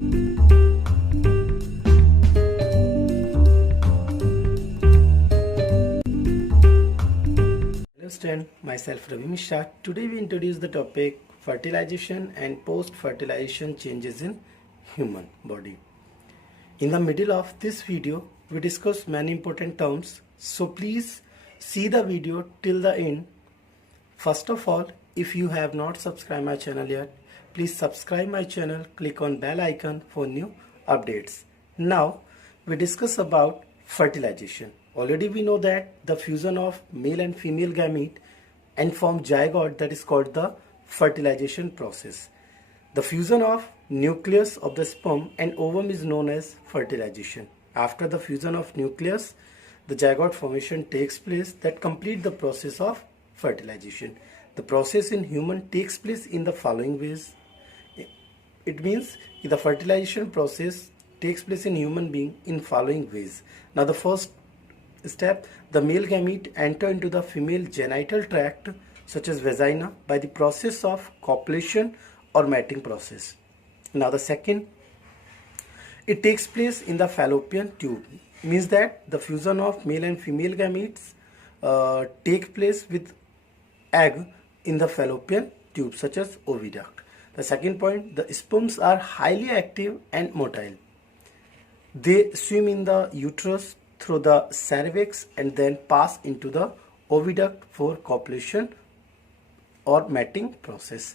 Hello student, myself Ravi Mishra. Today we introduce the topic fertilization and post-fertilization changes in human body. In the middle of this video, we discuss many important terms. So please see the video till the end. First of all, if you have not subscribed my channel yet, please subscribe my channel, click on bell icon for new updates. Now we discuss about fertilization. Already we know that the fusion of male and female gamete and form zygote, that is called the fertilization process. The fusion of nucleus of the sperm and ovum is known as fertilization. After the fusion of nucleus, the zygote formation takes place that complete the process of fertilization. The process in human takes place in the following ways. It means the fertilization process takes place in human being in following ways. Now the first step, the male gamete enter into the female genital tract such as vagina by the process of copulation or mating process. Now the second, it takes place in the fallopian tube, means that the fusion of male and female gametes take place with egg in the fallopian tube such as oviduct. The second point, the sperms are highly active and motile. They swim in the uterus through the cervix and then pass into the oviduct for copulation or mating process.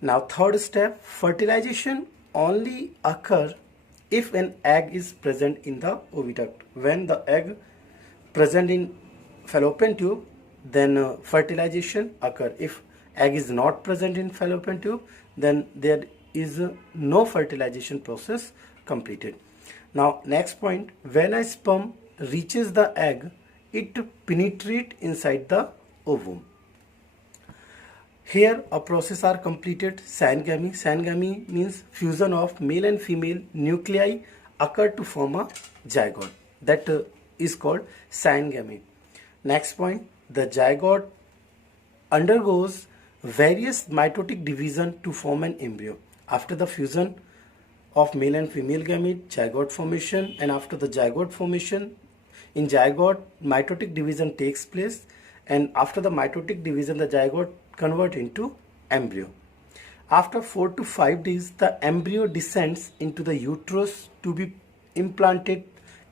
Now third step, fertilization only occur if an egg is present in the oviduct. When the egg present in fallopian tube, then fertilization occur. If egg is not present in fallopian tube, then there is no fertilization process completed. Now next point, when a sperm reaches the egg, it penetrates inside the ovum. Here a process are completed, syngamy. Syngamy means fusion of male and female nuclei occur to form a zygote. That is called syngamy. Next point, the zygote undergoes various mitotic division to form an embryo. After the fusion of male and female gamete, zygote formation, and after the zygote formation, in zygote mitotic division takes place, and after the mitotic division the zygote convert into embryo. After 4 to 5 days, the embryo descends into the uterus to be implanted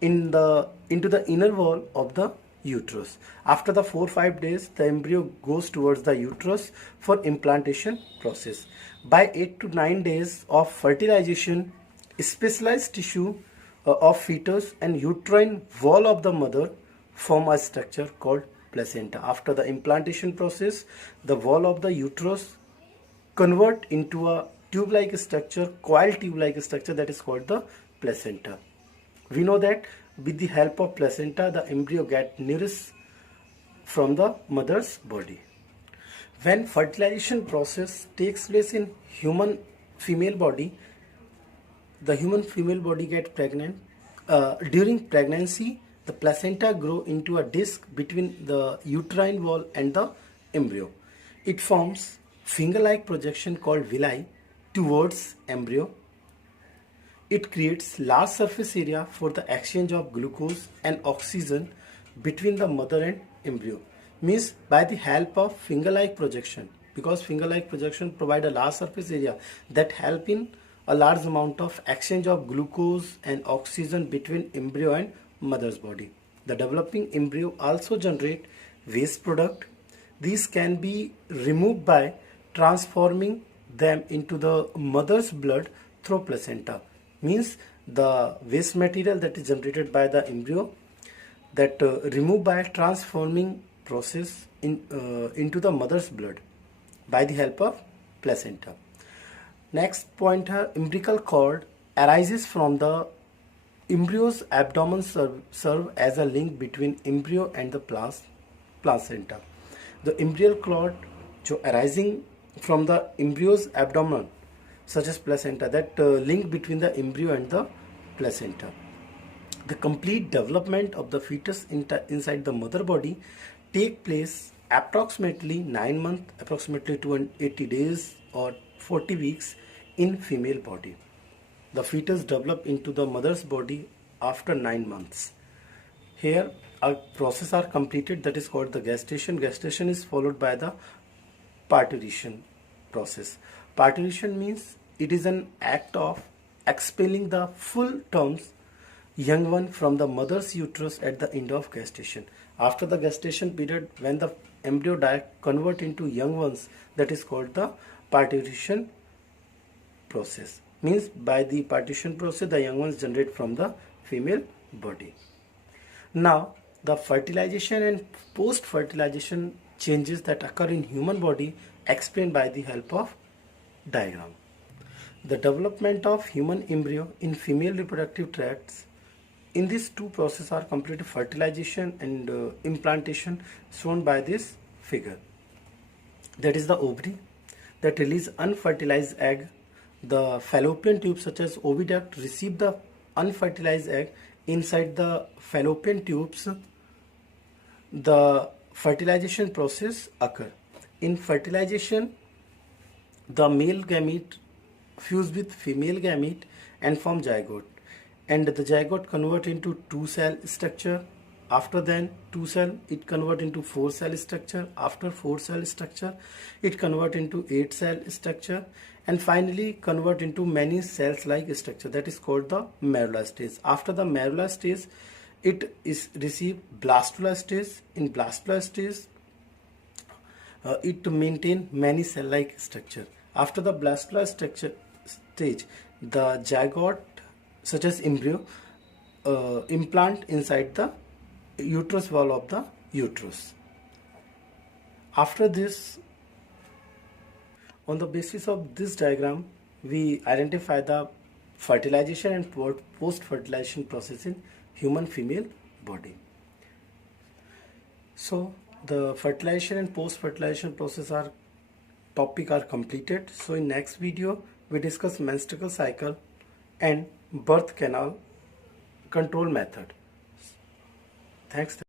into the inner wall of the uterus. After the 4-5 days, the embryo goes towards the uterus for implantation process. By 8 to 9 days of fertilization, specialized tissue of fetus and uterine wall of the mother form a structure called placenta. After the implantation process, the wall of the uterus convert into a tube-like structure, coil tube-like structure, that is called the placenta. We know that with the help of placenta, the embryo get nourished from the mother's body. When fertilization process takes place in human female body, the human female body get pregnant. During pregnancy, the placenta grow into a disc between the uterine wall and the embryo. It forms finger-like projection called villi towards embryo. It creates large surface area for the exchange of glucose and oxygen between the mother and embryo. Means by the help of finger-like projection, because finger-like projection provide a large surface area that help in a large amount of exchange of glucose and oxygen between embryo and mother's body. The developing embryo also generate waste product. These can be removed by transforming them into the mother's blood through placenta. Means the waste material that is generated by the embryo, that removed by transforming process into the mother's blood by the help of placenta. Next point, umbilical cord arises from the embryo's abdomen, serve as a link between embryo and the placenta. The umbilical cord arising from the embryo's abdomen such as placenta, that link between the embryo and the placenta. The complete development of the fetus inside the mother body take place approximately 9 months, approximately 280 days or 40 weeks in female body. the fetus develop into the mother's body after 9 months. Here a process are completed that is called the gestation. Gestation is followed by the parturition process. Parturition means it is an act of expelling the full terms young one from the mother's uterus at the end of gestation. After the gestation period, when the embryo convert into young ones, that is called the parturition process. Means by the partition process, the young ones generate from the female body. Now, the fertilization and post-fertilization changes that occur in human body explained by the help of diagram. The development of human embryo in female reproductive tracts. In these two processes are completed fertilization and implantation shown by this figure. That is the ovary that release unfertilized egg. The fallopian tubes such as oviduct receive the unfertilized egg. Inside the fallopian tubes, the fertilization process occur. In fertilization, the male gamete fuse with female gamete and form zygote, and the zygote convert into 2-cell structure. After then 2-cell it convert into 4-cell structure. After 4-cell structure it convert into 8-cell structure, and finally convert into many cells like structure, that is called the marulla stage. After the marulla stage it is receive blastula stage. In blastula stage it maintain many cell like structure. After the blastula structure stage, the zygote such as embryo implant inside the uterus wall of the uterus. After this, on the basis of this diagram, we identify the fertilization and post-fertilization process in human female body. So the fertilization and post-fertilization process are completed. So in next video we discuss menstrual cycle and birth canal control method. Thanks.